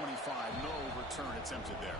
25. No return attempted there.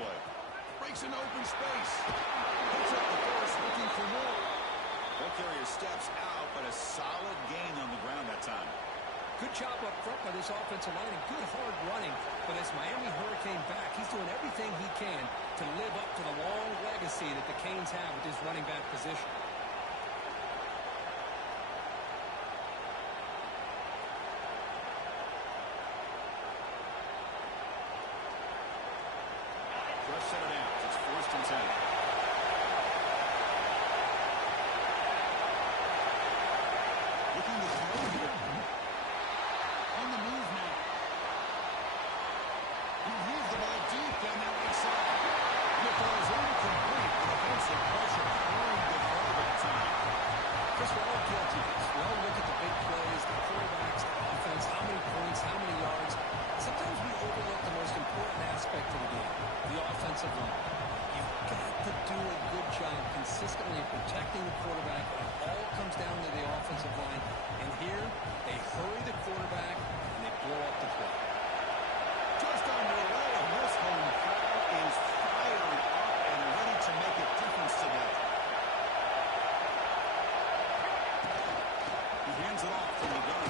Play. Breaks an open space. Puts up the first, looking for more. Ball carrier steps out, but a solid gain on the ground that time. Good job up front by this offensive line and good hard running. But as Miami Hurricane back, he's doing everything he can to live up to the long legacy that the Canes have with his running back position. Center down. It's 1st and 10. Looking to throw here. On the move now. He moves the ball deep down that right side. And it falls incomplete. Defensive pressure hurried the throw that time. Chris, we're all guilty of this. We all look at the big plays, the quarterbacks, the offense, how many points, how many yards. Sometimes we overlook the most important aspect of the game, the offensive line. You've got to do a good job consistently protecting the quarterback. It all comes down to the offensive line. And here, they hurry the quarterback, and they blow up the play. Just underway, and this home crowd is fired up and ready to make a difference today. He hands it off from the gun.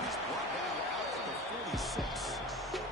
He's brought down out at the 46.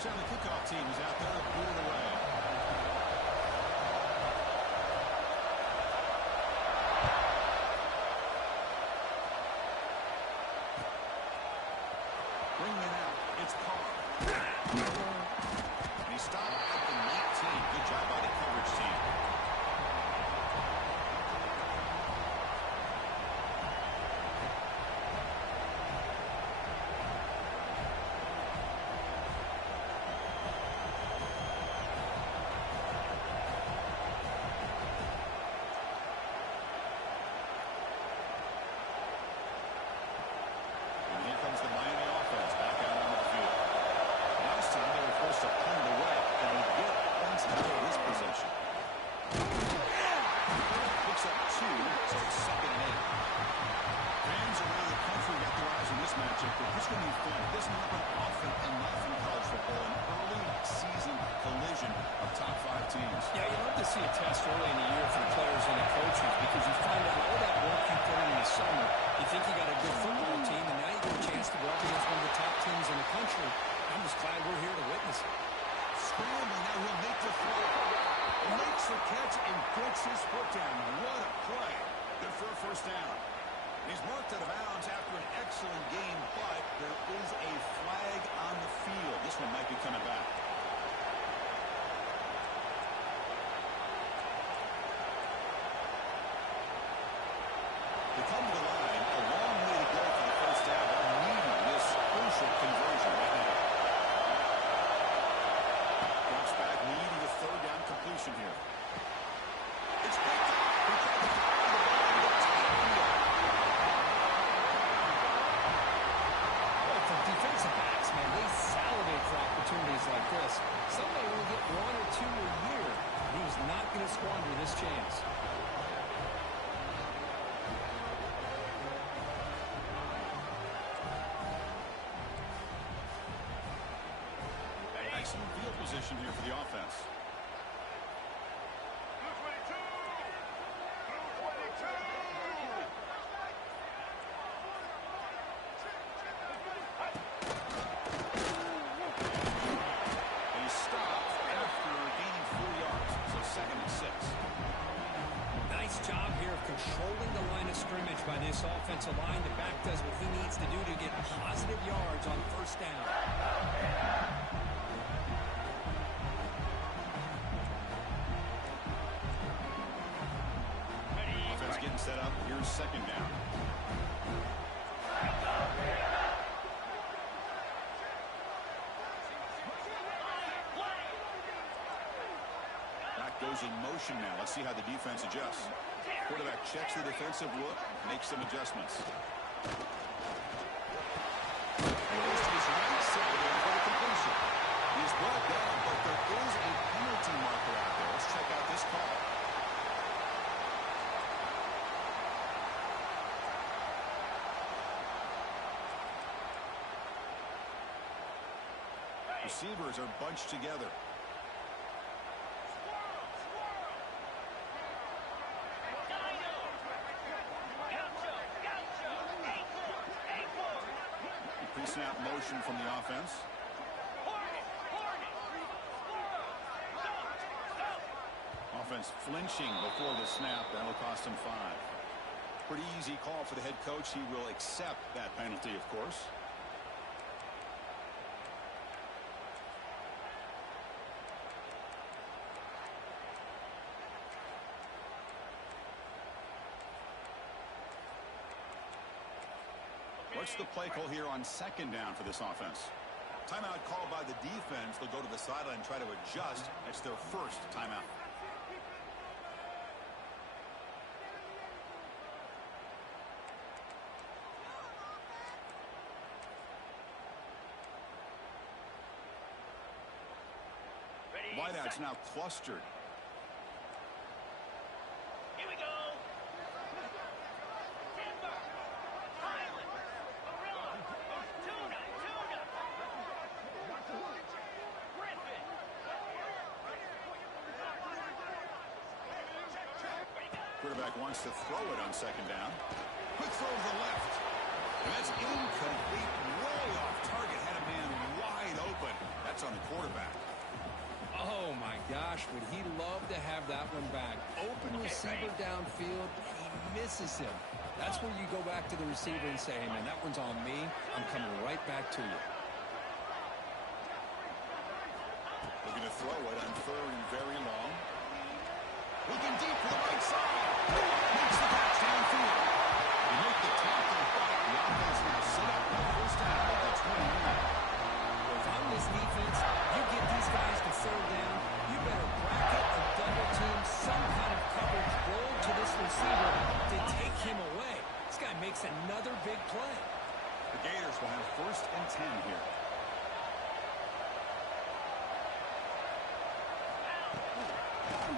Touchdown, the kickoff team is out there to boot it away. Bringing it out, it's Carr. And he stopped at the 19. Good job by the coverage team. The Miami offense back out onto the field. Last time they were forced to punt it away. Can they get points out of this possession? Picks up 2, so it's 2nd and 8. Fans around the country got their eyes on this matchup, but this is going to be fun. It doesn't happen often enough in college football, an early season collision of top 5 teams. Yeah, you love to see a test early in the year for the players and the coaches because you find out all that work you put in the summer. You think you got a good football team, and now you get a chance to go up against one of the top teams in the country. I'm just glad we're here to witness it. Scrambling, now he'll make the throw. Makes the catch and gets his foot down. What a play. Good for a first down. He's marked out of bounds after an excellent game, but there is a flag on the field. This one might be coming back. They come to the line, a long way to go for the first down. They're needing this crucial conversion right now. Drops back, needing a 3rd down completion here. It's picked up. He tried to fire the ball into the top window. Well, for defensive backs, man, they salivate for opportunities like this. Some may only get 1 or 2 a year. He's not going to squander this chance. Excellent field position here for the offense. He stopped after gaining 4 yards, so 2nd and 6. Nice job here of controlling the line of scrimmage by this offensive line. The back does what he needs to do to get positive yards on first down. Offense getting set up. Here's 2nd down. Back goes in motion now. Let's see how the defense adjusts. Quarterback checks the defensive look, makes some adjustments. Goes to his right side for the completion. He's brought down, but there is a penalty marker out there. Let's check out this call. Receivers are bunched together. Pre-snap motion from the offense. Offense flinching before the snap. That'll cost him 5. Pretty easy call for the head coach. He will accept that penalty, of course. What's the play call here on 2nd down for this offense? Timeout called by the defense. They'll go to the sideline and try to adjust. It's their first timeout. Wideouts now clustered. Here we go. Timber, Highland, Gorilla, Tuna, Griffin. Quarterback wants to throw it on 2nd down. Quick throw to the left. And that's incomplete, way off target. Had a man wide open. That's That's on the quarterback. Oh, my gosh, would he love to have that one back. Open receiver downfield, he misses him. That's where you go back to the receiver and say, hey, man, that one's on me. I'm coming right back to you. Looking to throw it on third and very long. Looking deep to the right side. Makes the catch downfield. You make the tackle, but the offense will set up that first down at the 29. If I'm this defense, you get these guys to third down, you better bracket or double team some kind of coverage roll to this receiver to take him away. This guy makes another big play. The Gators will have first and 10 here.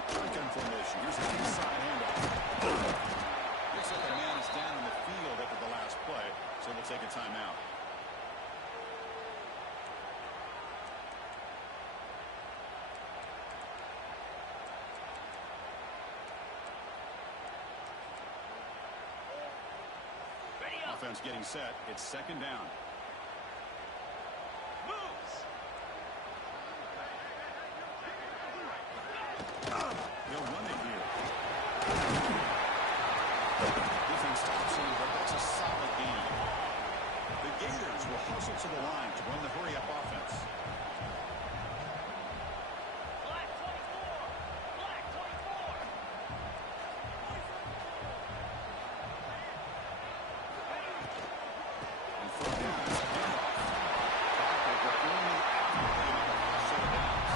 Shotgun formation. Here's an inside handoff. Looks like a man is down on the field after the last play, so we'll take a timeout. Offense getting set. It's second down. Moves. He'll run it here. Defense stops him, but that's a solid gain. The Gators will hustle to the line to run the hurry-up offense. Black 24. Black 24. And third down, it's a handoff. Tackle, but only after the downs.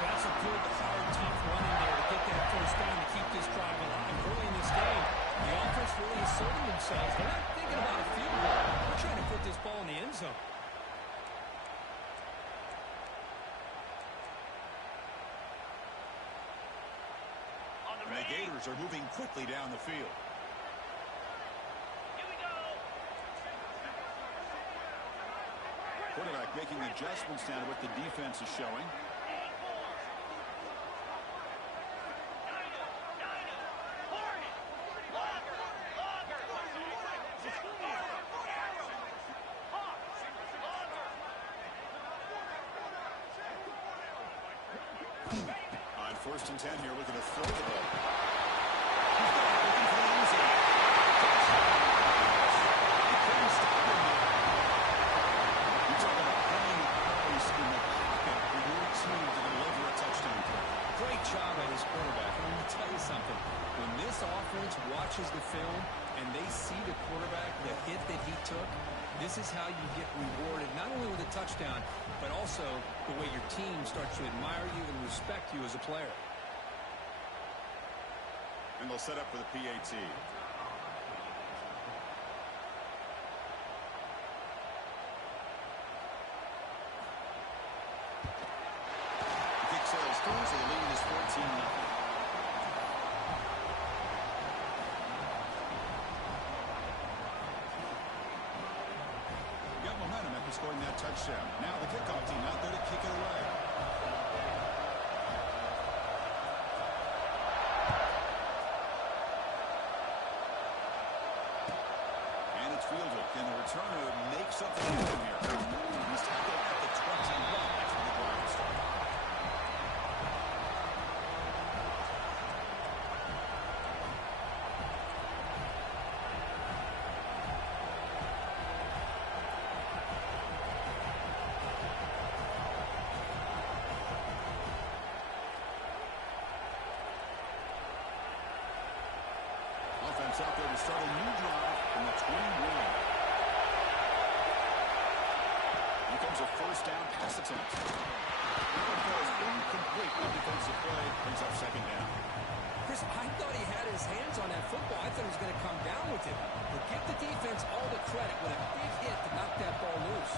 That's a good, hard, tough run in there to get that first down to keep this drive alive. Early in this game, the offense really asserting themselves. They're not thinking about a field goal. They're trying to put this ball in the end zone. On the And the ready. Gators are moving quickly down the field. Here we go. Quarterback making adjustments down to what the defense is showing. On first and 10 here, looking to throw the ball. He's got it, looking for the end zone. He couldn't stop him there. You talk about playing eyes in the pocket for your team to deliver a touchdown play. Great job by this quarterback. And let me tell you something. When this offense watches the film and they see the quarterback, the hit that he took, this is how you get rewarded, not only with a touchdown, but also the way your team starts to admire you and respect you as a player. And they'll set up for the PAT. The kick sails through, so the lead is 14-0. Got momentum after scoring that touchdown. Now the kickoff team out there to kick it away. And it's fielded. Can the returner make something happen here? He's tackled at the 21. That's where the drive started. Offense out there to start a new drive from the 21. Here comes a first down pass attempt. That one falls incomplete on defensive play. Brings up second down. Chris, I thought he had his hands on that football. I thought he was going to come down with it. But give the defense all the credit with a big hit to knock that ball loose.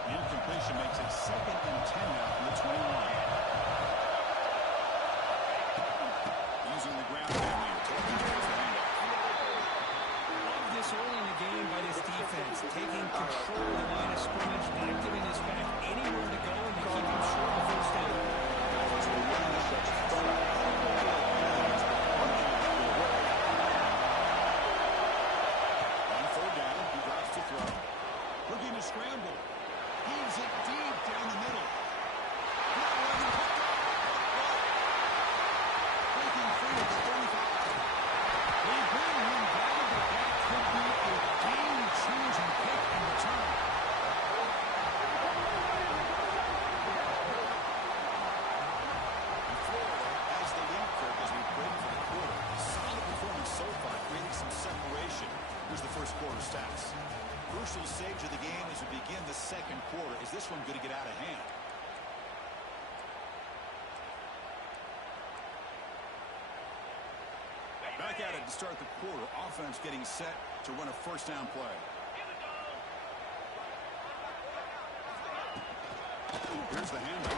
The incompletion makes it second and 10 now from the 21. Using the ground game here. Taking towards the handoff. Love this early in the game by this defense, taking control of the line of scrimmage, not giving this back anywhere to go, and to keep him short of the first down. Offense will run the stretch. crucial stage of the game as we begin the second quarter. Is this one going to get out of hand? Back at it to start the quarter. Offense getting set to run a first down play. Here's the handoff. They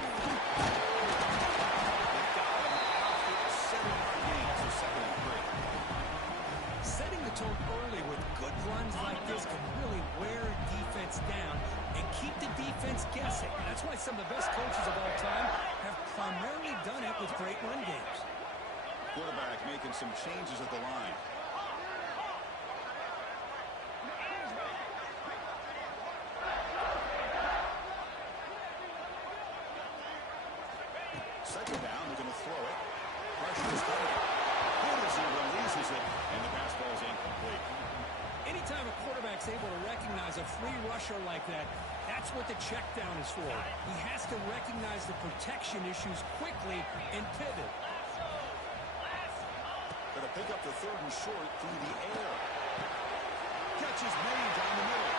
got him after a 7-yard gain, so second and 3. Setting the tone early with good runs like this can really wear a defense down and keep the defense guessing. And that's why some of the best coaches of all time have primarily done it with great run games. Quarterback making some changes at the line. Second down, they're going to throw it. Pressure is coming. Good as he releases it, and the pass ball is incomplete. Anytime a quarterback's able to recognize a free rusher like that, that's what the check down is for. He has to recognize the protection issues quickly and pivot. Going to pick up the third and short through the air. Catch is made down the middle.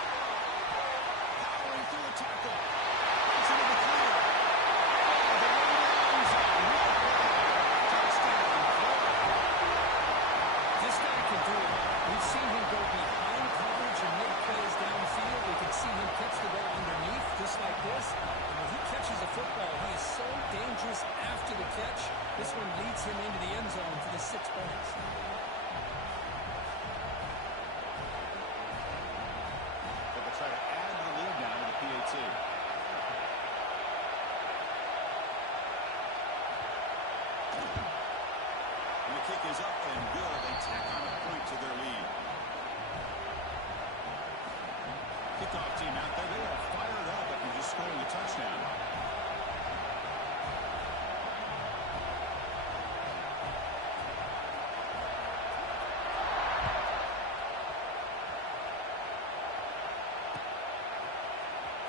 Powering through a tackle. It's into the clear. This guy can do it. We've seen him go behind coverage and make plays downfield. We can see him catch the ball underneath just like this. And when he catches the football, he is so dangerous after the catch. This one leads him into the end zone for the 6 points. They'll try to add the lead now to the PAT. And the kick is up and good. They tack on a point to their lead. Kickoff team out there. They are fired up after just scoring a touchdown.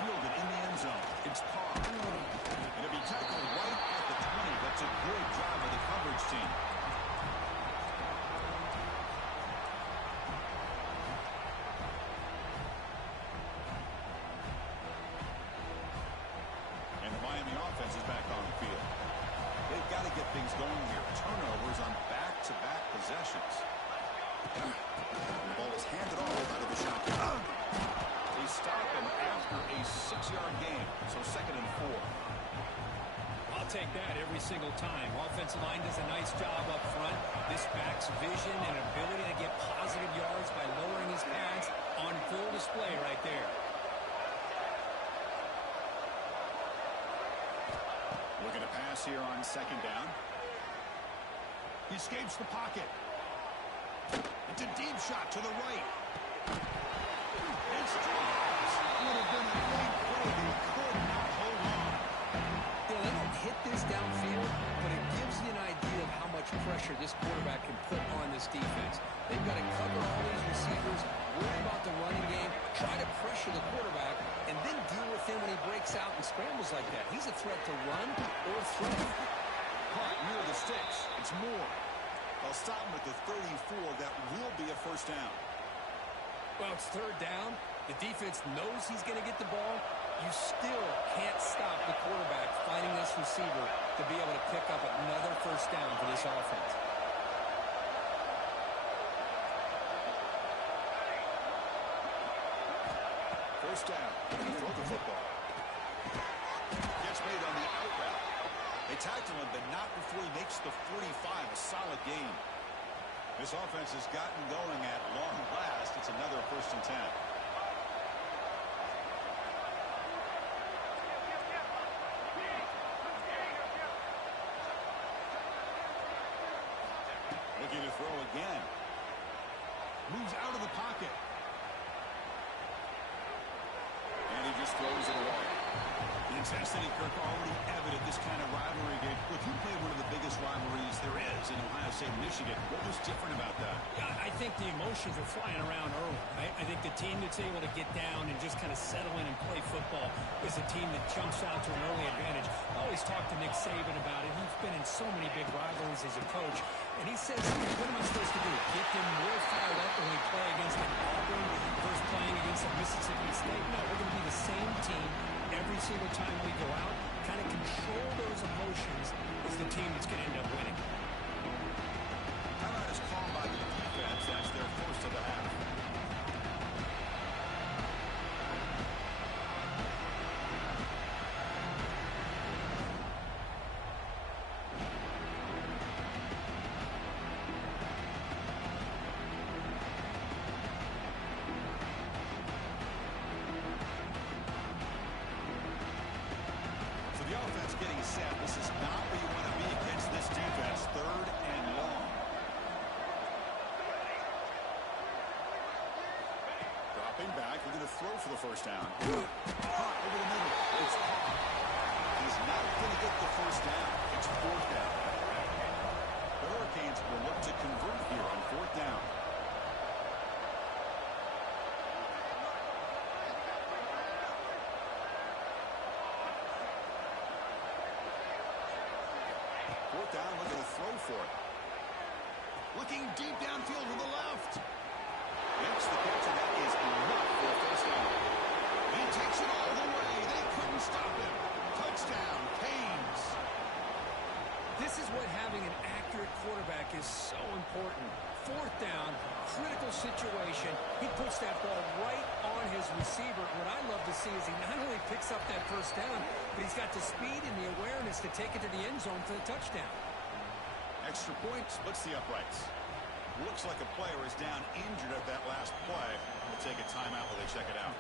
Fielded in the end zone. It's Carr. It'll be tackled right at the 20. That's a good job of the coverage team. And the Miami offense is back on the field. They've got to get things going here. Turnovers on back-to-back possessions. The ball is handed off out of the shotgun. They stop him after a 6-yard gain, so second and 4. I'll take that every single time. Offensive line does a nice job up front. This back's vision and ability to get positive yards by lowering his pads on full display right there. Looking to pass here on second down. He escapes the pocket. It's a deep shot to the right. It's dropped. Would have been a big play. He could not hold on. They don't hit this downfield, but it gives you an idea of how much pressure this quarterback can put on this defense. They've got to cover all these receivers, worry about the running game, try to pressure the quarterback, and then deal with him when he breaks out and scrambles like that. He's a threat to run or throw. Caught near the sticks. It's Moore. They'll stop him at the 34. That will be a first down. Well, it's third down. The defense knows he's going to get the ball. You still can't stop the quarterback finding this receiver to be able to pick up another first down for this offense. First down. Throw the football. Gets made on the out route. They tackle him, but not before he makes the 45. A solid gain. This offense has gotten going at long last. It's another first and 10. Looking to throw again. Moves out of the pocket. And he just throws it away. The intensity, Kirk, already evident this kind of rivalry game. Look, you played one of the biggest rivalries there is in Ohio State and Michigan. What was different about that? Yeah, I think the emotions are flying around early. I think the team that's able to get down and just kind of settle in and play football is a team that jumps out to an early advantage. I always talk to Nick Saban about it. He's been in so many big rivalries as a coach. And he says, what am I supposed to do? Get them more fired up when we play against an Auburn versus playing against a Mississippi single time we go out, kind of control those emotions, is the team that's going to end up winning. Timeout is called by the defense. That's their first of the half. The offense getting set. This is not where you want to be against this defense. Third and long. Dropping back. We're going to throw for the first down. Hot over the middle. It's caught. He's not going to get the first down. It's fourth down. The Hurricanes will look to convert here on fourth down. Fourth down, looking to throw for it. Looking deep downfield to the left. Makes the catch, and that is enough for a first down. He takes it all the way. They couldn't stop him. Touchdown, Canes. This is what having an accurate quarterback is so important. Fourth down, critical situation. He puts that ball right on his receiver. What I love to see is he not only picks up that first down, but he's got the speed and the awareness to take it to the end zone for the touchdown. Extra point splits the uprights. Looks like a player is down injured at that last play. We'll take a timeout while they check it out.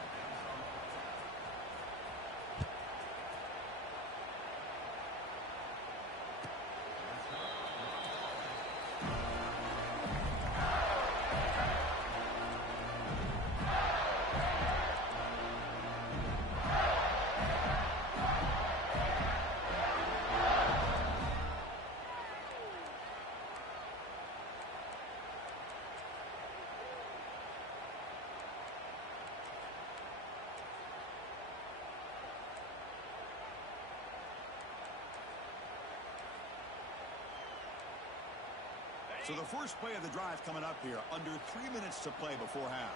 So the first play of the drive coming up here, under 3 minutes to play before half.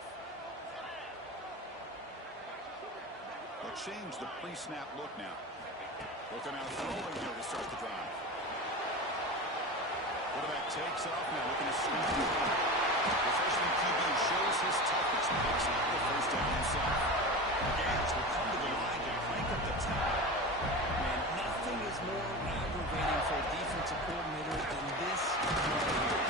They'll change the pre-snap look now. Looking out throwing here to start the drive. Quarterback takes off now, looking to sweep the line. The freshman QB shows his toughness, picks up the first down himself. Gaines will come to the line to crank up the tempo. Man, nothing is more aggravating for a defensive coordinator than this right here.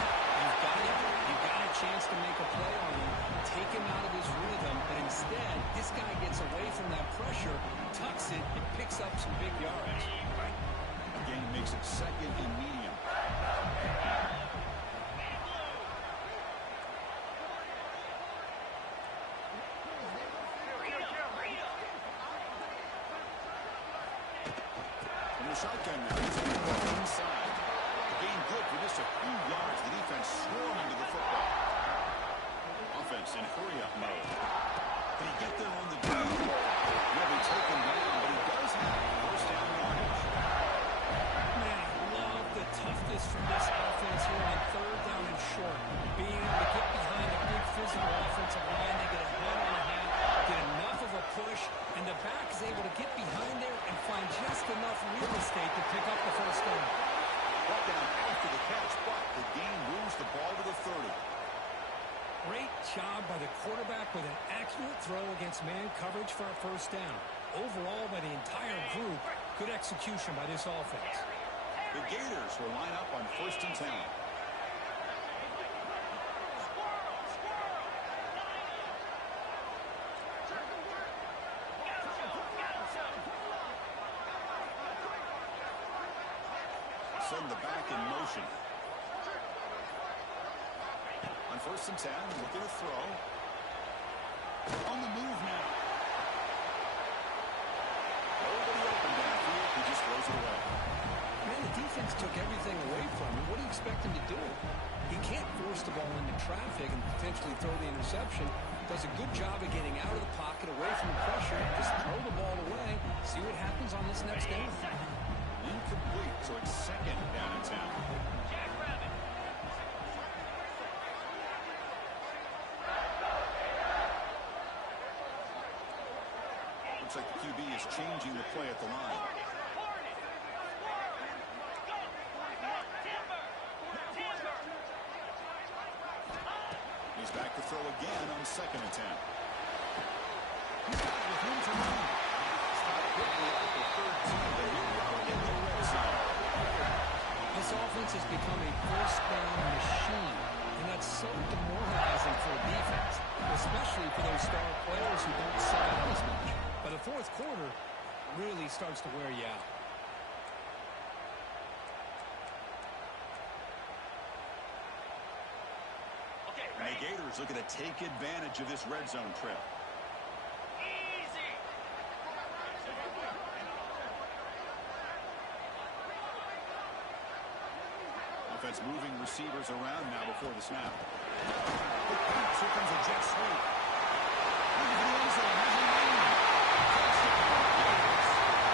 You've got a chance to make a play on him, take him out of his rhythm, but instead, this guy gets away from that pressure, tucks it, and picks up some big yards. Again, makes it second and medium. In the shotgun now, he's going to go inside. Gain good for just a few yards. The defense swarming to the football. Offense in hurry-up mode. Can he get there on the ground? He'll be taken down, but he does have first down yardage. Man, I love the toughness from this offense here on third down and short. Being able to get behind a big physical offensive line, they get a hand on a hat, get enough of a push, and the back is able to get behind there and find just enough real estate to pick up the first down. Brought down after the catch, but the gain moves the ball to the 30. Great job by the quarterback with an accurate throw against man coverage for a first down. Overall, by the entire group, good execution by this offense. The Gators will line up on 1st and 10. Send the back in motion. On 1st and 10, looking to throw. On the move now. Nobody open downfield. He just throws it away. Man, the defense took everything away from him. What do you expect him to do? He can't force the ball into traffic and potentially throw the interception. Does a good job of getting out of the pocket, away from the pressure. Just throw the ball away. See what happens on this next down. Incomplete, so it's second down and 10. Looks like the QB is changing the play at the line. He's back to throw again on second attempt. He's got it with room to run. Stop quickly at the 13, but here we are in the red zone. This offense has become a first down machine, and that's so demoralizing for a defense, especially for those star players who don't set out as much. But the fourth quarter really starts to wear you out. And the Gators looking to take advantage of this red zone trip. Easy. Offense moving receivers around now before the snap. Here comes a jet sweep. Look at the end zone. There's a lane. Touchdown.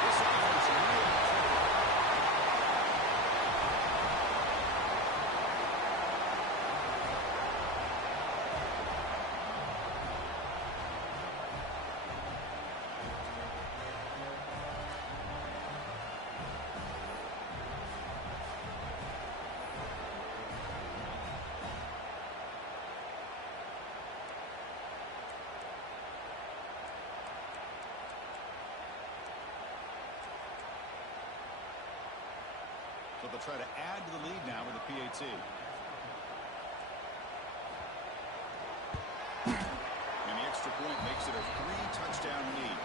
This offense really clicking. So they'll try to add to the lead now with a PAT. And the extra point makes it a 3-touchdown lead.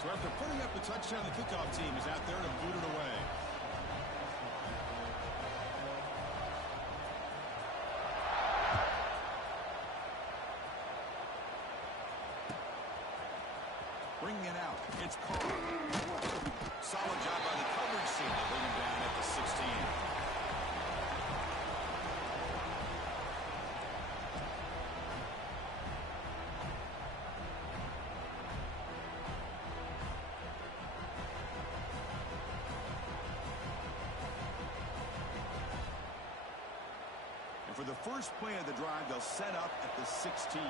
So after putting up a touchdown, the kickoff team is out there to boot it away. Bringing it out, it's Carr. Solid job by the coverage team to bring him down at the 16. And for the first play of the drive, they'll set up at the 16.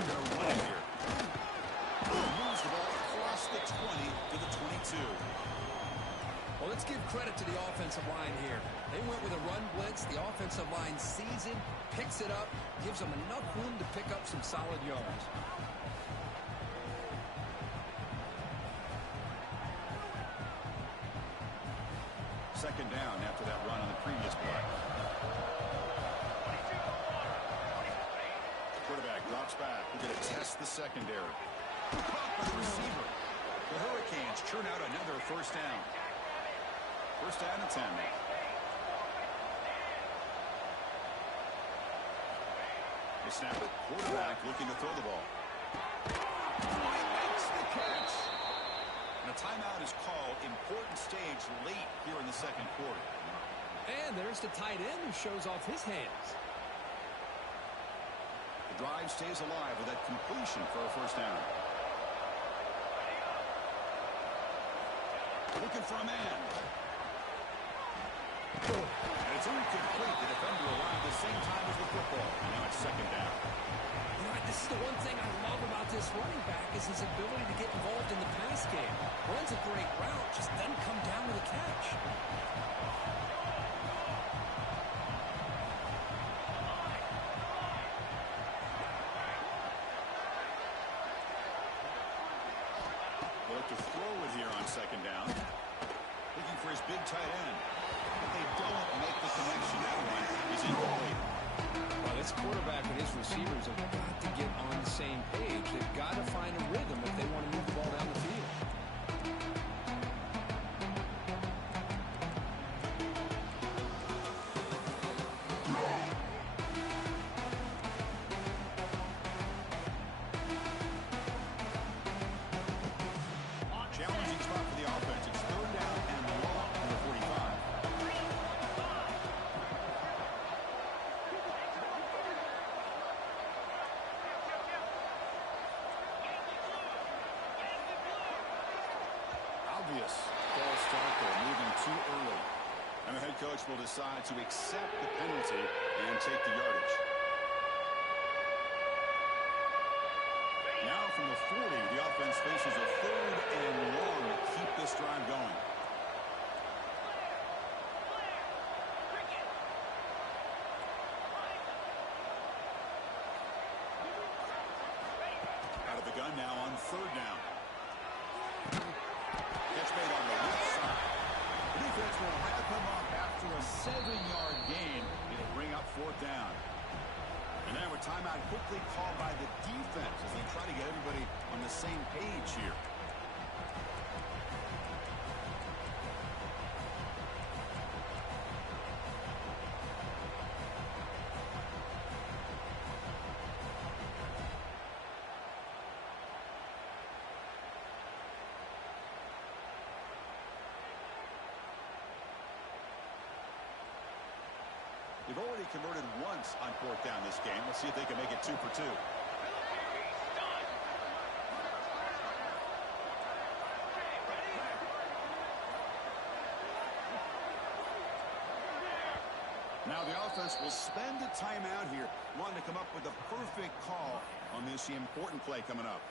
They're running here. Moves the ball across the 20 to the 22. Well, let's give credit to the offensive line here. They went with a run blitz. The offensive line sees it, picks it up, gives them enough room to pick up some solid yards. Second down after that run on the previous play. Quarterback drops back. We're going to test the secondary. Caught by the receiver. The Hurricanes churn out another first down. First down and 10. They snap it. Quarterback looking to throw the ball. Oh, he makes the catch. And a timeout is called. Important stage late here in the second quarter. And there's the tight end who shows off his hands. The drive stays alive with that completion for a first down. Looking for a man. And it's incomplete. The defender arrived at the same time as the football. And now it's second down. You know, this is the one thing I love about this running back is his ability to get involved in the pass game. Runs a great route, just doesn't come down with a catch. They'll look to throw it here on second down. Looking for his big tight end. But they don't make the connection. That one is incomplete. Well, this quarterback and his receivers have got to get on the same page. They've got to find a rhythm if they want to move the ball down the field. Challenging spot for the offense. It's third down and long from the 45. Obvious false start there, moving 2 too early. And the head coach will decide to accept the penalty and take the yardage. Now from the 40, the offense faces a 3rd and long to keep this drive going. Out of the gun now on 3rd down. Catch made on the left side. The defense will wrap him up after a 7-yard gain. It'll bring up 4th down. And now a timeout quickly called by the defense as they try to get everybody on the same page here. They've already converted once on 4th down this game. Let's see if they can make it 2 for 2. Now the offense will spend a timeout here, wanting to come up with the perfect call on this important play coming up.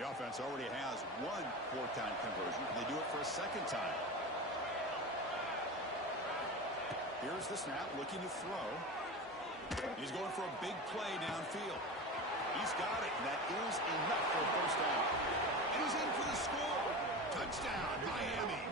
The offense already has one 4th down conversion, and they do it for a 2nd time. Here's the snap, looking to throw. He's going for a big play downfield. He's got it, and that is enough for a 1st down. And he's in for the score. Touchdown, Miami.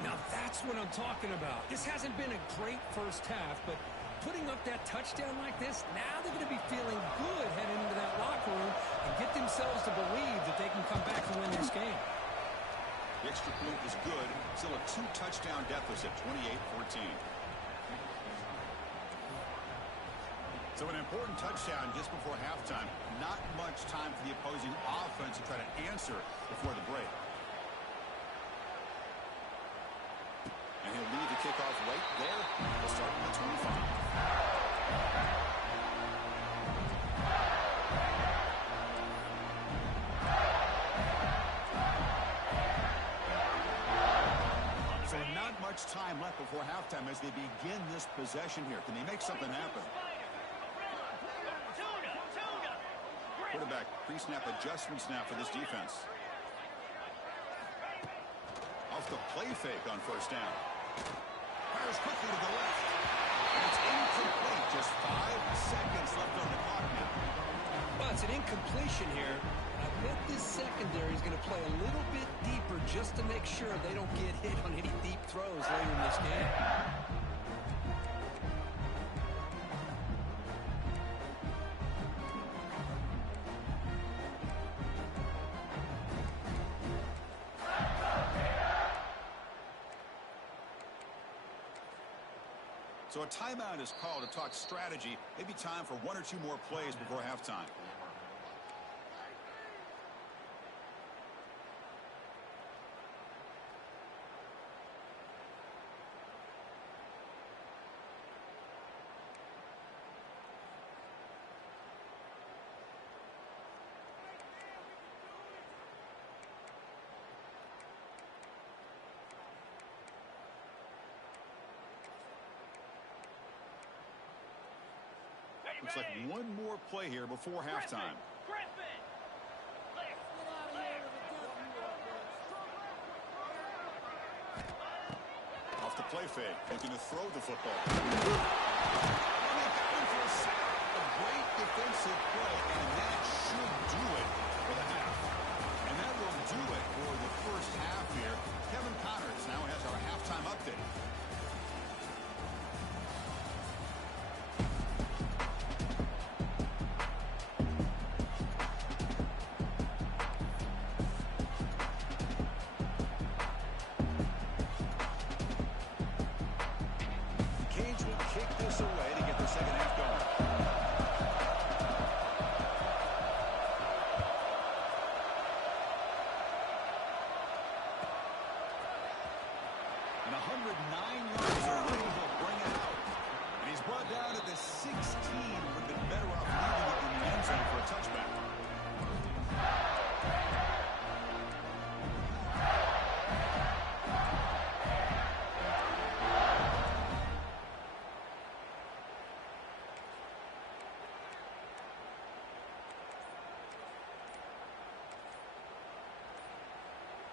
Now that's what I'm talking about. This hasn't been a great first half, but putting up that touchdown like this, now they're going to be feeling good heading into that locker room and get themselves to believe that they can come back and win this game. The extra point is good. Still a 2-touchdown deficit, 28-14. So an important touchdown just before halftime. Not much time for the opposing offense to try to answer before the break. And he'll lead the kickoff right there. We'll start from the 25. So not much time left before halftime as they begin this possession here. Can they make something happen? Quarterback pre-snap adjustments now for this defense. Off the play fake on 1st down. Fires quickly to the left. And it's incomplete. Just 5 seconds left on the clock now. Well, it's an incompletion here. I bet this secondary is going to play a little bit deeper just to make sure they don't get hit on any deep throws later in this game. So a timeout is called to talk strategy. Maybe time for 1 or 2 more plays before halftime. Looks like one more play here before halftime. Off the play fake, looking to throw the football. And they got him for a sack. A great defensive play, and that should do it for the half. And that will do it for the first half here. Kevin Connors now has our halftime update.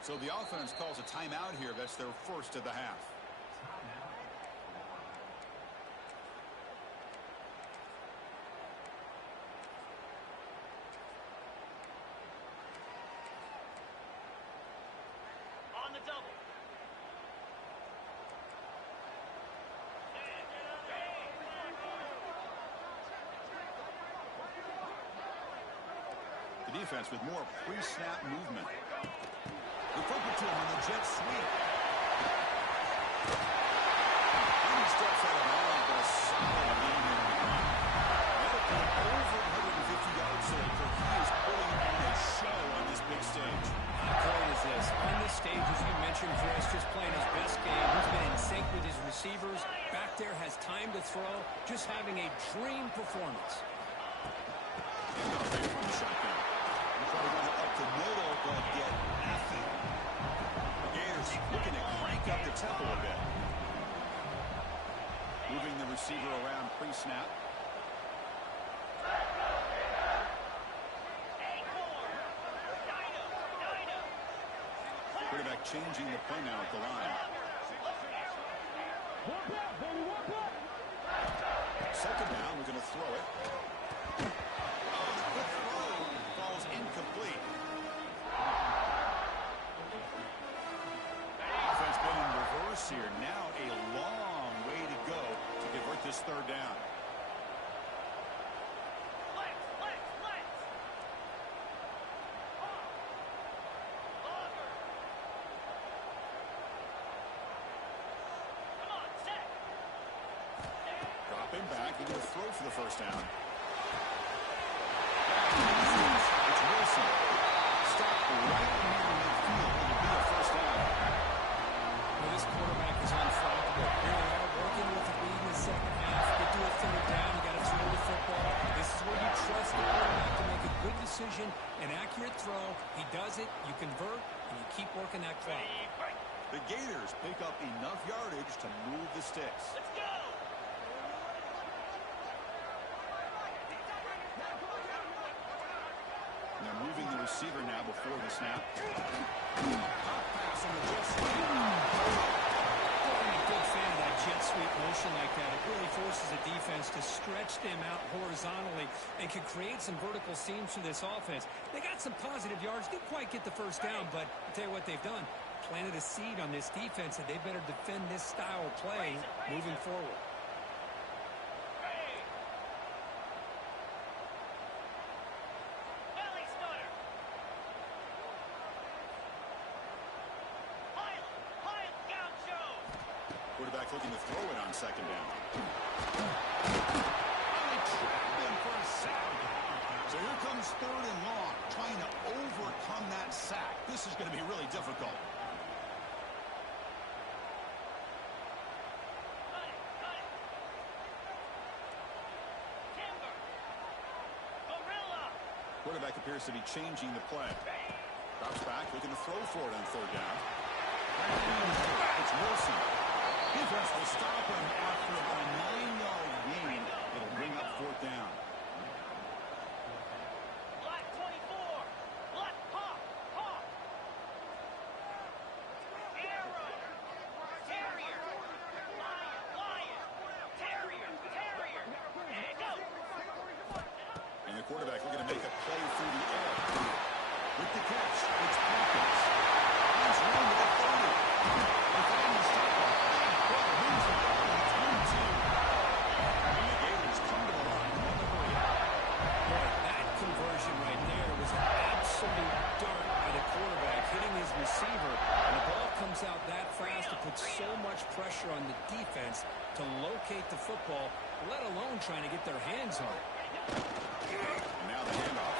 So the offense calls a timeout here. That's their first of the half. On the double. The defense with more pre-snap movement. They flip it to him on the jet sweep. And he steps out of bounds, but a solid game here. That'll put him over 150 yards today. He is putting on a show on this big stage. How great is this? On this stage, as you mentioned, Chris, just playing his best game. He's been in sync with his receivers. Back there, has time to throw. Just having a dream performance. And now away from the shotgun. Try to run it up the middle, but get nothing. The Gators looking to crank up the tempo a bit. Moving the receiver around pre-snap. Quarterback changing the play now at the line. Second down, we're going to throw it. The throw falls incomplete. Offense been in reverse here. Now a long way to go to convert this third down. Dropping back, we're going to throw for the first down. It's Wilson. Stop right in midfield. It'll be a first down. Well, this quarterback is unflappable. Here they are working with the lead in the second half. Get to a third down. You got to throw the football. This is where you trust the quarterback to make a good decision, an accurate throw. He does it, you convert, and you keep working that clock. The Gators pick up enough yardage to move the sticks. Let's go! And they're moving the receiver now before the snap. Pop pass on the jet sweep. I'm a big fan of that jet sweep motion like that. It really forces the defense to stretch them out horizontally and can create some vertical seams for this offense. They got some positive yards. Didn't quite get the first down, but I'll tell you what they've done. Planted a seed on this defense that they better defend this style of play moving forward. Belly stutter. Pile, gaucho. Quarterback looking to throw it on second down. They trap him for a sack. So here comes third and long, trying to overcome that sack. This is going to be really difficult. Cut it. Timber. Gorilla. Quarterback appears to be changing the play. Drops back, looking to throw for it on third down. It's Wilson. Defense will stop him after about a 9-yard gain. It'll bring up fourth down. Black 24. Black pop. Arrow. Terrier. Lion. Terrier. And go. And the quarterback looking to make a play through the air. With the catch, it's Hopkins. Finds room to the 30. They finally stop him. Who's the ball? It's 1-2. And the Gators come to the line. Boy, that conversion right there was an absolute dart by the quarterback, hitting his receiver. And the ball comes out that fast to put so much pressure on the defense to locate the football, let alone trying to get their hands on it. And now the handoff.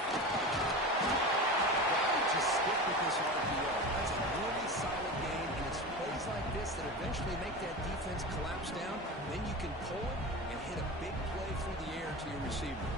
Just stick with this RPO. That's a really solid game, and it's plays like this that eventually make that defense collapse down. Then you can pull it and hit a big play through the air to your receiver.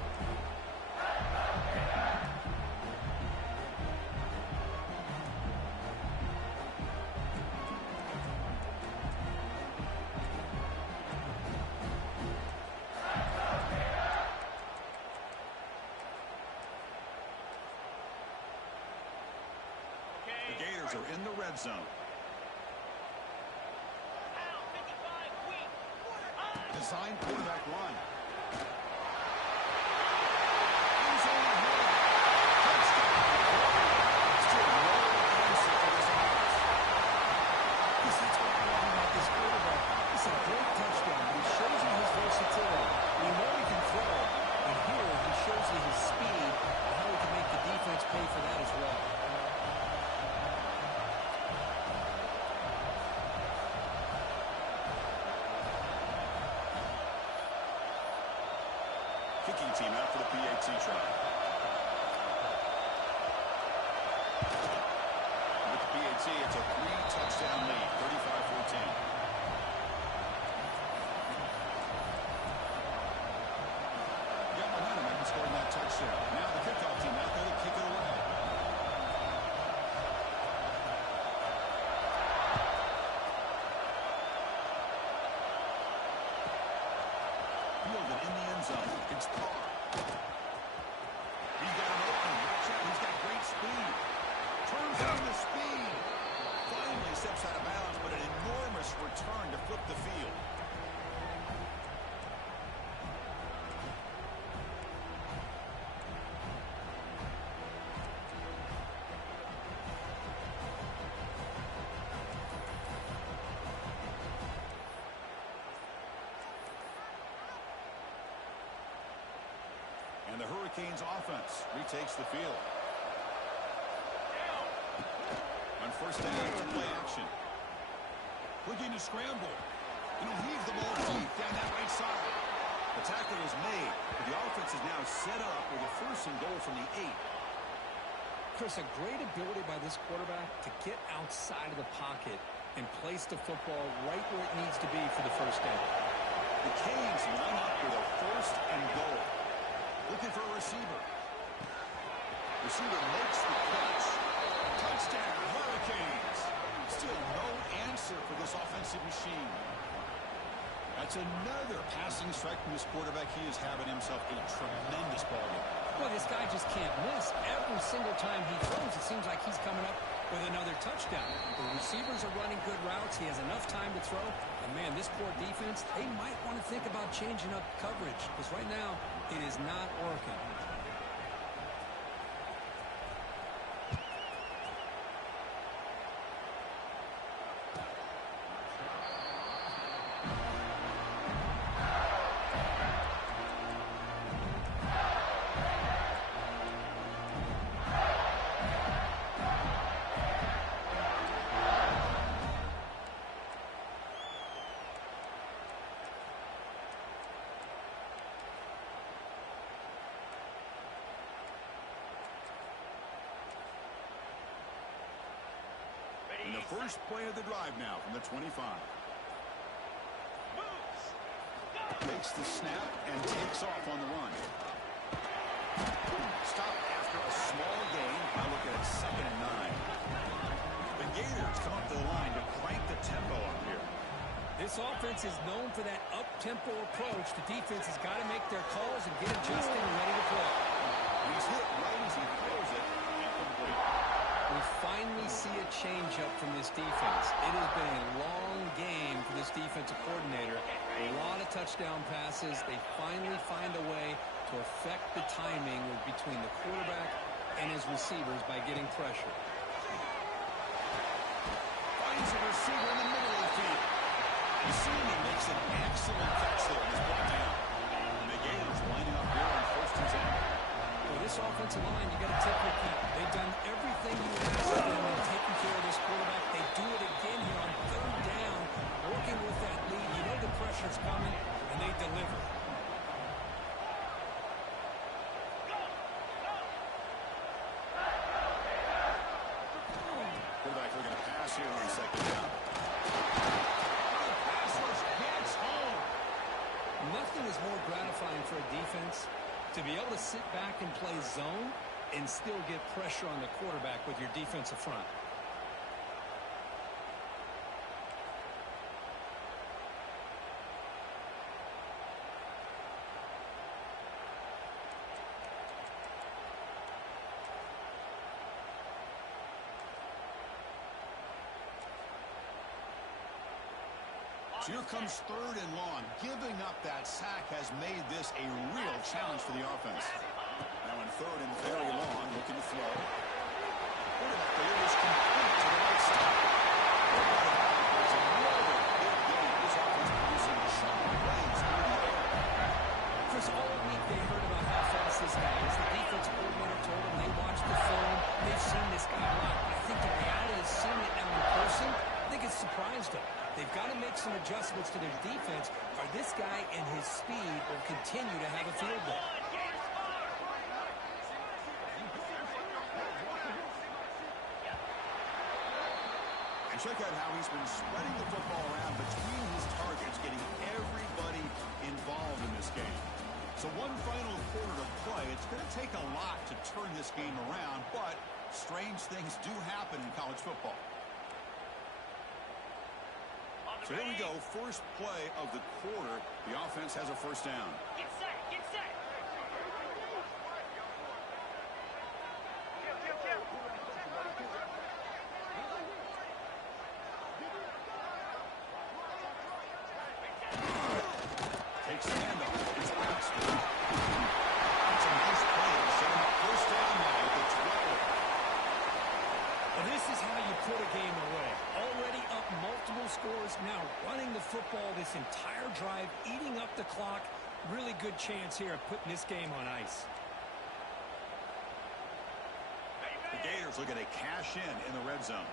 The Gators are they're in the red zone. Pound 55 weak. Design quarterback run. End zone ahead. Touchdown. Still no answer for this offense. Yes, that's what I love about this quarterback. It's a great touchdown, but he shows you his versatility. We know he can throw, but here he shows you his speed and how he can make the defense pay for that as well. Kicking team out for the PAT try. With the PAT, it's a 3-touchdown lead, 35-14. Got momentum after scoring that touchdown. Now the kickoff team out there to kick it away. Fielded in the end zone. It's Carr. He's got him open. Watch out. He's got great speed. Turns on the speed. Finally steps out of bounds, but an enormous return to flip the field. And the Hurricanes offense retakes the field. On first down, it's play action. Looking to scramble. And he'll heave the ball deep down that right side. The tackle is made, but the offense is now set up with a 1st and goal from the 8. Chris, a great ability by this quarterback to get outside of the pocket and place the football right where it needs to be for the 1st down. The Canes line up with a 1st and goal. Looking for a receiver. Receiver makes the catch. Touchdown, Hurricanes. Still no answer for this offensive machine. That's another passing strike from this quarterback. He is having himself a tremendous ball game. Well, this guy just can't miss. Every single time he throws, it seems like he's coming up with another touchdown. The receivers are running good routes. He has enough time to throw. And, man, this poor defense, they might want to think about changing up coverage because right now it is not working. And the first play of the drive now from the 25. Moves. Takes the snap and takes off on the run. Stop after a small gain. I look at it 2nd and 9. The Gators come up to the line to crank the tempo up here. This offense is known for that up-tempo approach. The defense has got to make their calls and get adjusted and ready to play. He's hit right as he throws it. Incomplete. We finally see a change-up from this defense. It has been a long game for this defensive coordinator. A lot of touchdown passes. They finally find a way to affect the timing between the quarterback and his receivers by getting pressure. Finds a receiver in the middle of the field. Receiving makes an excellent catch there. He's brought down. And the Gators lining up here on 1st and 10. For this offensive line, you got to tip your cap. They've done everything you asked of them in taking care of this quarterback. They do it again here on 3rd down, working with that lead. You know the pressure's coming, and they deliver. Quarterback looking to pass here on 2nd down. The pass rush gets home. Nothing is more gratifying for a defense to be able to sit back and play zone and still get pressure on the quarterback with your defensive front. So here comes 3rd and long. Giving up that sack has made this a real challenge for the offense. Now in 3rd and very long, looking to throw. Quarterback delivers complete to the right side. It's another big game. This offense producing chunk plays through the air. Chris, all week they heard about how fast this guy is. The defensive coordinator told them they watched the film. They've seen this guy a lot. But I think the reality is seeing it now in person, I think it's surprised them. They've got to make some adjustments to their defense, or this guy and his speed will continue to have a field day. And check out how he's been spreading the football around between his targets, getting everybody involved in this game. So one final quarter to play. It's going to take a lot to turn this game around, but strange things do happen in college football. So here we go, first play of the quarter. The offense has a first down. Get set, get set. Takes the handoff. It's Baxter. It's a nice play to set him up first down now at the 12. Well, this is how you put a game away. Already up multiple scores, now running the football this entire drive, eating up the clock. Really good chance here of putting this game on ice. The Gators looking to cash in the red zone.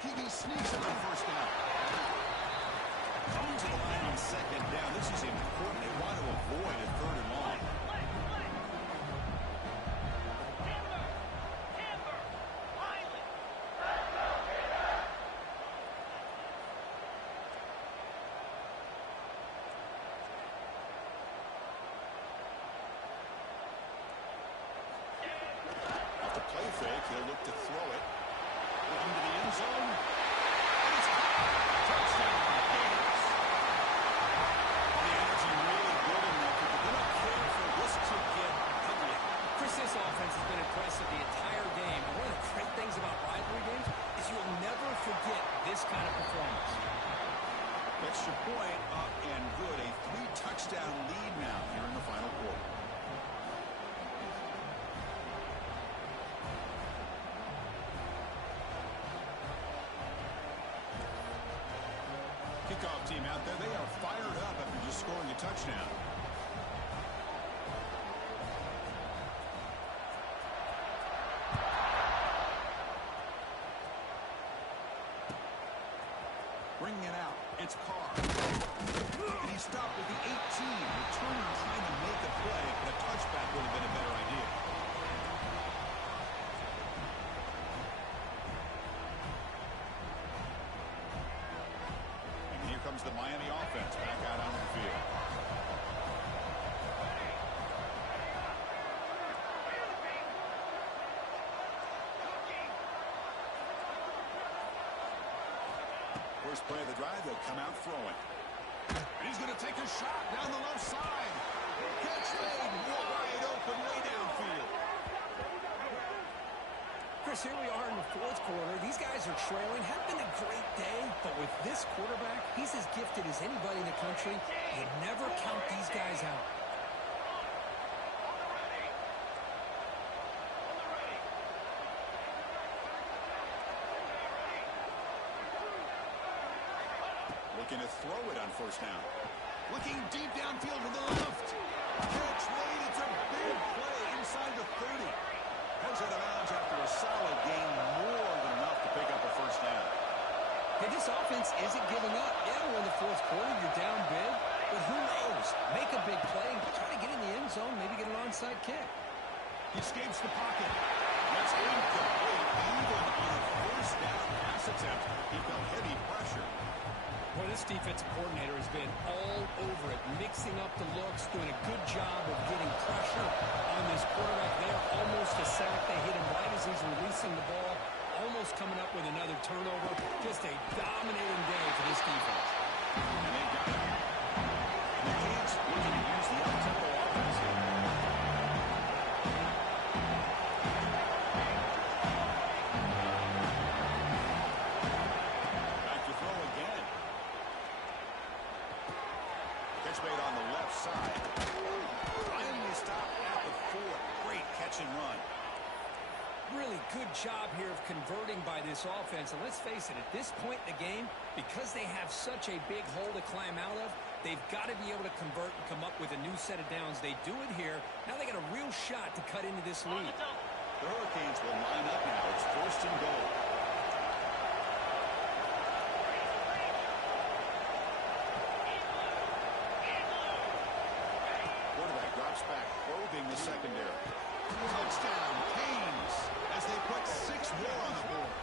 He sneaks in on first down. Coming to the line on second down. This is important. They want to avoid a 3rd and long. Off the play fake, he'll look to throw it. Into the end zone. And it's caught. Touchdown, Gators. The energy really building there. They're not caring for this to get ugly. Chris, this offense has been impressive the entire game. And one of the great things about rivalry games is you'll never forget this kind of performance. Extra point up and good. A 3-touchdown lead now here in the final quarter. Kickoff team out there. They are fired up after just scoring a touchdown. Bringing it out. It's Carr. And he stopped with the 18. Returning trying to make a play, but a touchback would have been a better idea. And here comes the Miami offense back out on the field. First play of the drive, they'll come out throwing. And he's going to take a shot down the left side. Catch made wide open way downfield. Chris, here we are in the 4th quarter. These guys are trailing. Had been a great day, but with this quarterback, he's as gifted as anybody in the country. You never count these guys out. Looking to throw it on first down. Looking deep downfield to the left. Catch made. It's a big play inside the 30. Heads out of bounds after a solid game. More than enough to pick up a first down. Hey, this offense isn't giving up. Yeah, we're in the 4th quarter. You're down big. But who knows? Make a big play. Try to get in the end zone. Maybe get an onside kick. He escapes the pocket. That's incomplete. Even on a first down pass attempt, he felt heavy pressure. Boy, this defensive coordinator has been all over it, mixing up the looks, doing a good job of getting pressure on this quarterback there. Almost a sack. They hit him right as he's releasing the ball. Almost coming up with another turnover. Just a dominating day for this defense. And they got him. And the Canes looking to use the up-tempo offense here. really good job here of converting by this offense. And let's face it, at this point in the game, because they have such a big hole to climb out of, they've got to be able to convert and come up with a new set of downs. They do it here. Now they got a real shot to cut into this lead. The Hurricanes will line up now. It's 1st and goal. Quarterback drops back, probing the secondary. Touchdown, Canes, as they put 6 more on the board.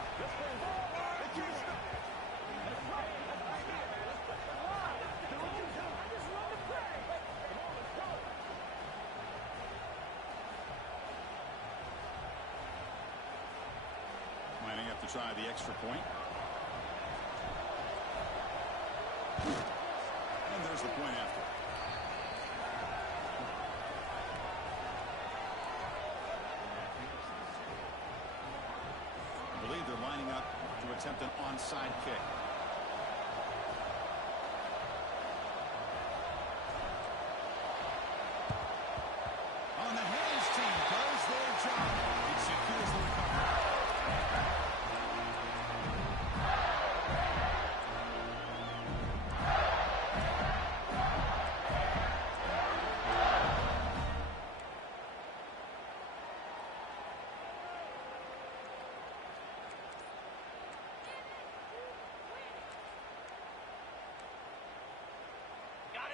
Lining up to try the extra point. And there's the point after. I believe they're lining up to attempt an onside kick. On the hands team does their job. It secures the recovery.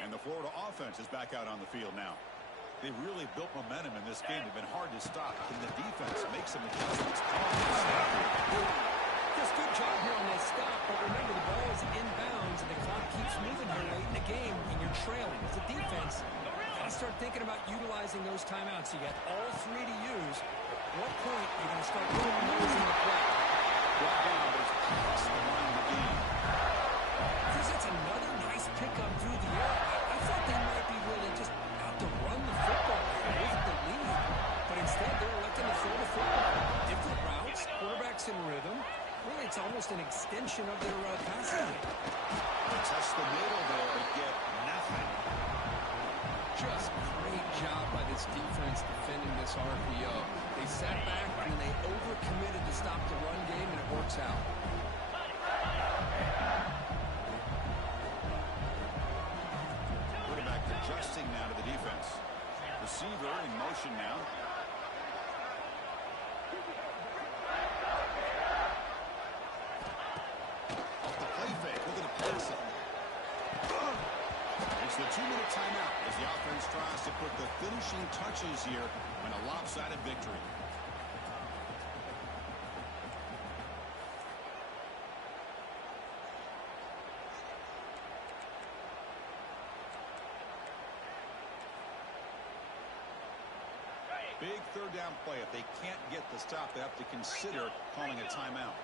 And the Florida offense is back out on the field now. They've really built momentum in this game. They've been hard to stop. Can the defense make some adjustments? Just good job here on that stop, but remember the ball is inbounds and the clock keeps moving here late in the game and you're trailing. As a defense, you got to start thinking about utilizing those timeouts. You got all 3 to use. At what point are you going to start putting those in the play? Brought down, but it's past the line of the game. Chris, that's another nice pickup through the air. I thought they might be really just out to run the football with the lead. But instead, they're electing to throw the football. Different routes, quarterbacks in rhythm. Really, it's almost an extension of their passing game. They test the middle there, but get nothing. Just great job by this defense defending this RPO. They sat back and then they overcommitted to stop the run game, and it works out. Quarterback adjusting now to the defense. Receiver in motion now. Off the play fake. Look at the pass it. It's the 2-minute timeout as the offense tries to put the finishing touches here in a lopsided victory. Big 3rd down play. If they can't get the stop, they have to consider calling a timeout.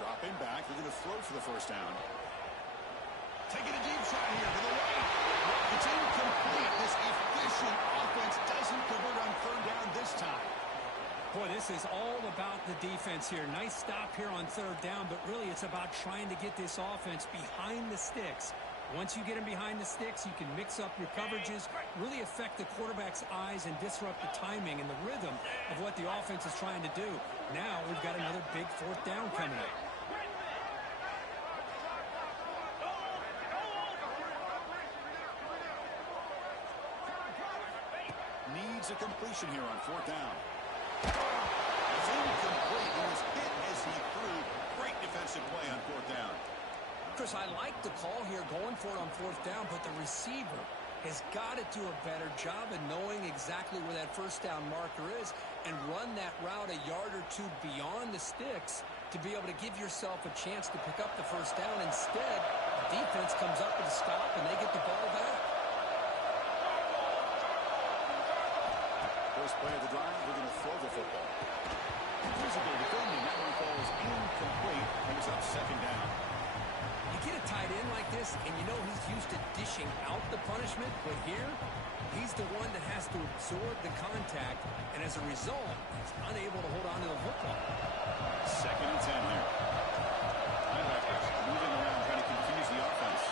Dropping back, they're going to throw for the 1st down. Taking a deep shot here to the right. It's incomplete. This efficient offense doesn't convert on 3rd down this time. Boy, this is all about the defense here. Nice stop here on 3rd down, but really it's about trying to get this offense behind the sticks. Once you get them behind the sticks, you can mix up your coverages, really affect the quarterback's eyes and disrupt the timing and the rhythm of what the offense is trying to do. Now we've got another big 4th down coming up. Needs a completion here on 4th down. It's incomplete. He was hit as he threw. Great defensive play on 4th down. Chris, I like the call here going for it on 4th down, but the receiver has got to do a better job of knowing exactly where that 1st down marker is and run that route a yard or 2 beyond the sticks to be able to give yourself a chance to pick up the 1st down. Instead, the defense comes up with a stop and they get the ball back. First play of the drive, we're going to throw the football. Physical defending. That one falls incomplete. Brings up 2nd down. You get a tight end like this, and you know he's used to dishing out the punishment, but here, he's the one that has to absorb the contact, and as a result, he's unable to hold on to the football. 2nd and 10 here. Linebackers moving around, trying to confuse the offense.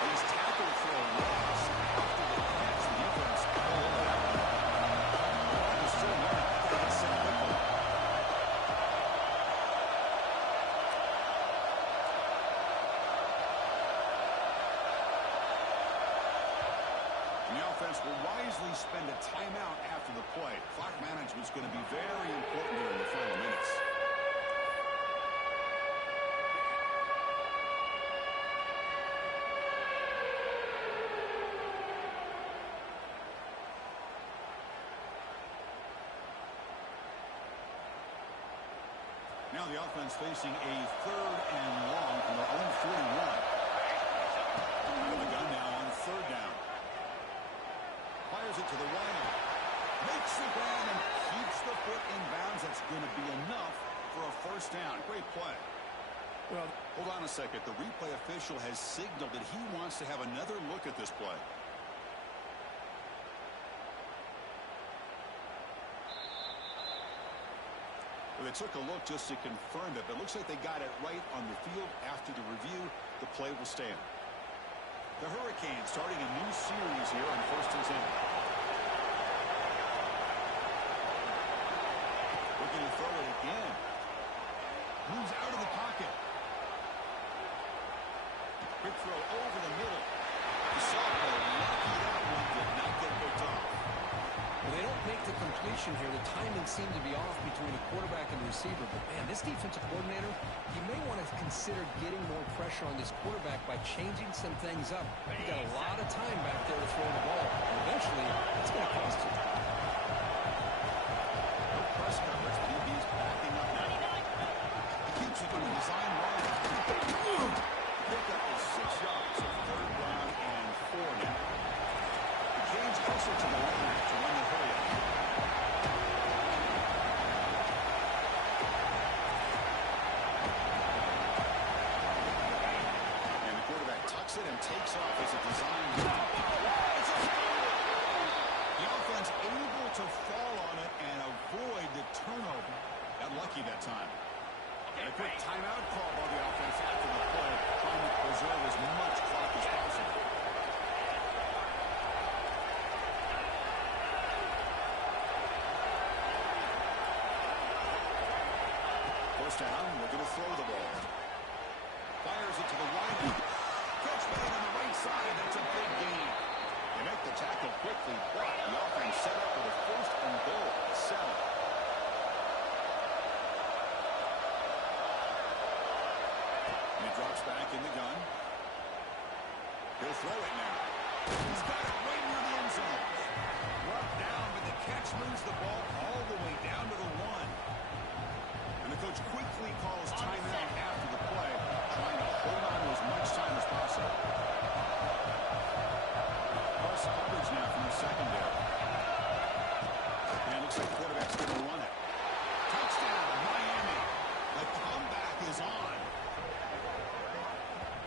He's tackled for a loss after the catch. The defense pulled it out. He's still there. He's set quickly. And the offense will wisely spend a timeout after the play. Clock management is going to be very important here in the final minutes. Now the offense facing a 3rd and long from their own 41. Out of the gun now on 3rd down. Fires it to the wideout. Makes the grab and keeps the foot in bounds. That's going to be enough for a 1st down. Great play. Well, hold on a second. The replay official has signaled that he wants to have another look at this play. Well, they took a look just to confirm it, but it looks like they got it right on the field. After the review, the play will stand. The Hurricanes starting a new series here on 1st and 10. Looking to throw it again. Moves out of the pocket. Quick throw over the middle. The sophomore lucky that one did not get picked off. Well, they don't make the completion here. The timing seemed to be off between the quarterback and the receiver. But, man, this defensive coordinator, he may want to consider getting more pressure on this quarterback by changing some things up. He got a lot of time back there to throw the ball. And eventually, it's going to cost him. No press coverage. DB's backing up now. Keeps it on the design run. Pick up is 6 yards. So 3rd down and 4 now. The Canes closer to the line to run the hurry up. And the quarterback tucks it and takes off as a design. It's a fumble. The offense able to fall on it and avoid the turnover. Got lucky that time. And a quick timeout call by the offense after the play, trying to preserve as much clock as possible. First down, we're going to throw the ball. Fires it to the right. Catch made on the right side. That's a big gain. They make the tackle quickly, but the offense set up with a 1st and goal at 7. And he drops back in the gun. He'll throw it now. He's got it right near the end zone. Brought down, but the catch moves the ball all the way down to the 1. And the coach quickly calls timeout after the play, trying to hold on to as much time as possible. Plus coverage now from the secondary. And it looks like the quarterback's going to run it. Touchdown, Miami. The comeback is on.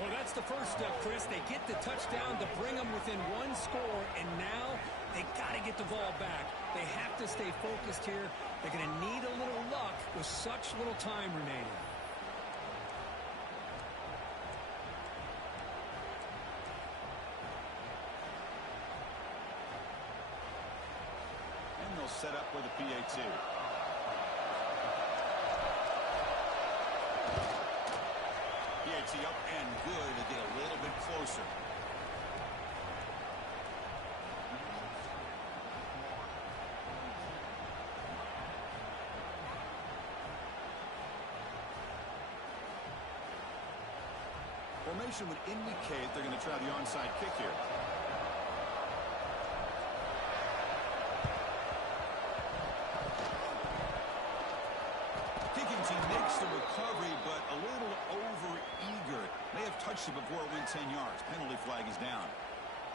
Well, that's the first step, Chris. They get the touchdown to bring them within 1 score, and now they got to get the ball back. They have to stay focused here. They're going to need a little luck with such little time remaining. And they'll set up with a PAT. PAT up and good to get a little bit closer. Formation would indicate they're going to try the onside kick here. Kicking team makes the recovery, but a little over-eager. May have touched it before it went 10 yards. Penalty flag is down.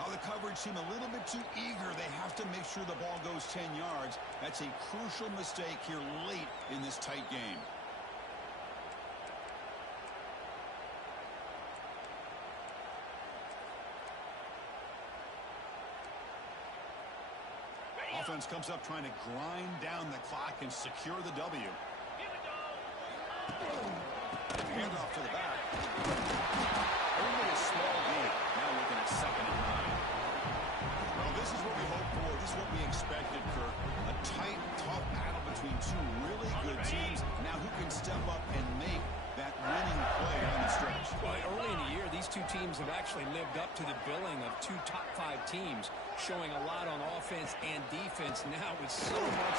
Oh, the coverage seemed a little bit too eager. They have to make sure the ball goes 10 yards. That's a crucial mistake here late in this tight game. Offense comes up trying to grind down the clock and secure the W. Here we go. Hand off to the back. Only a small gain. Now looking at 2nd and 9. Well, this is what we hoped for. This is what we expected, Kirk. A tight, tough battle between two really good teams. Now who can step up and make that winning play on the stretch? Well, early in the year, these two teams have actually lived up to the billing of two top 5 teams, showing a lot on offense and defense. Now with so much